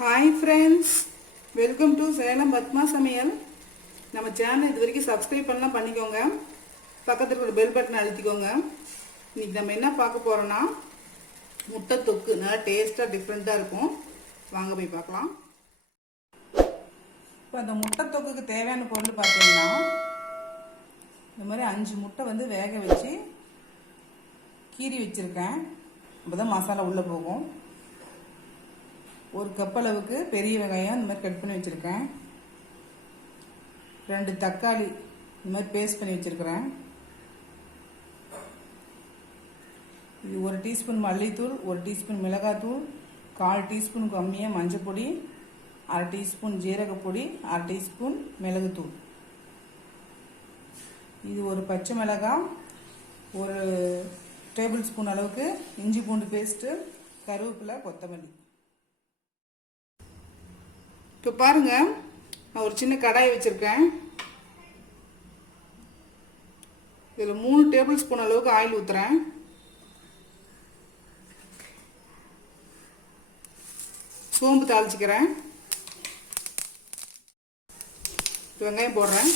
Hi friends, welcome to Salem Padma சமையல். நம்ம channel இது வரைக்கும் சப்ஸ்கிரைப் பண்ணலாம் பண்ணிக்கோங்க. பக்கத்தில் இருக்கிற பெல் பட்டனை அழுத்திக்கோங்க. இன்றைக்கி நம்ம என்ன பார்க்க போகிறோன்னா முட்டை தொக்கு. நல்லா டேஸ்ட்டாக டிஃப்ரெண்ட்டாக இருக்கும். வாங்க போய் பார்க்கலாம். இப்போ அந்த முட்டை தொக்குக்கு தேவையான பொருள் பார்த்தீங்கன்னா இந்த மாதிரி 5 முட்டை வேக வச்சு கீறி வச்சுருக்கேன். அப்போ தான் மசாலா உள்ளே போகும். 1 கப் அளவுக்கு பெரிய வெங்காயம் இந்த மாதிரி கட் பண்ணி வச்சுருக்கேன். 2 தக்காளி இந்த மாதிரி பேஸ்ட் பண்ணி வச்சுருக்கிறேன். இது 1 டீஸ்பூன் மல்லித்தூள், 1 டீஸ்பூன் மிளகாத்தூள், 1/4 டீஸ்பூன் கம்மியாக மஞ்சள் பொடி, 1/2 டீஸ்பூன் ஜீரகப்பொடி, 1/2 டீஸ்பூன் மிளகுத்தூள். இது 1 பச்சை மிளகாய், 1 டேபிள் ஸ்பூன் அளவுக்கு இஞ்சி பூண்டு பேஸ்ட்டு, கருவேப்பிலை, கொத்தமல்லி. இப்போ பாருங்க, நான் ஒரு சின்ன கடாயை வச்சுருக்கேன். இதில் 3 டேபிள் ஸ்பூன் அளவுக்கு ஆயில் ஊற்றுறேன். சோம்பு தாளிச்சிக்கிறேன். வெங்காயம் போடுறேன்.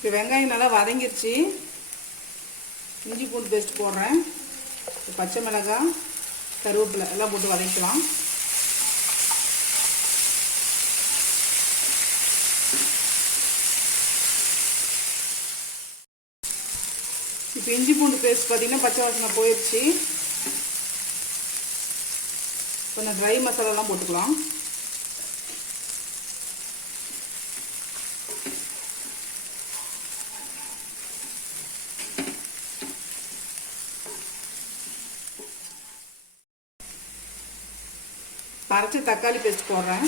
இப்போ வெங்காயம் நல்லா வதங்கிருச்சு. இஞ்சி பூண்டு பேஸ்ட் போடுறேன். பச்சை மிளகாய், கருவேப்பிலை எல்லாம் போட்டு வதக்கலாம். இப்போ இஞ்சி பூண்டு பேஸ்ட் பார்த்தீங்கன்னா பச்சை வாசனை போயிடுச்சு. கொஞ்சம் ட்ரை மசாலாலாம் போட்டுக்கலாம். அரைச்ச தக்காளி பேஸ்ட் போடுறேன்.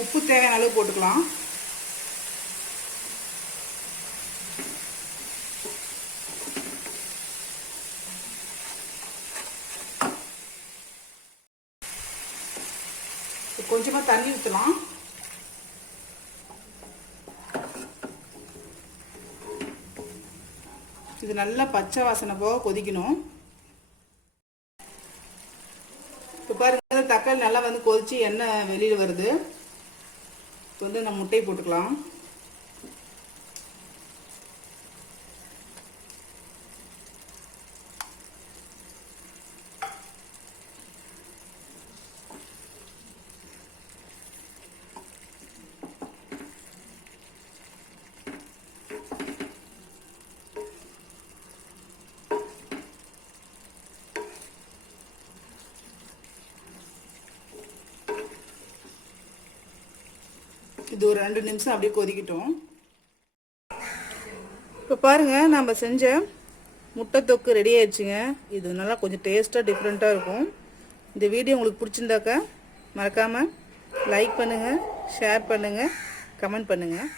உப்பு தேவையான அளவு போட்டுக்கலாம். கொஞ்சமாக தண்ணி ஊற்றலாம். இது நல்லா பச்சை வாசனை போக கொதிக்கணும். இப்போ பாருங்க, தக்காளி நல்லா கொதிச்சு எண்ணெய் வெளியில் வருது. இப்போ நம்ம முட்டையை போட்டுக்கலாம். இது ஒரு 2 நிமிஷம் அப்படியே கொதிக்கட்டும். இப்போ பாருங்கள், நம்ம செஞ்ச முட்டை தொக்கு ரெடி ஆயிடுச்சுங்க. இது நல்லா கொஞ்சம் டேஸ்ட்டாக டிஃப்ரெண்ட்டாக இருக்கும். இந்த வீடியோ உங்களுக்கு பிடிச்சிருந்தாக்கா மறக்காமல் லைக் பண்ணுங்கள், ஷேர் பண்ணுங்கள், கமெண்ட் பண்ணுங்கள்.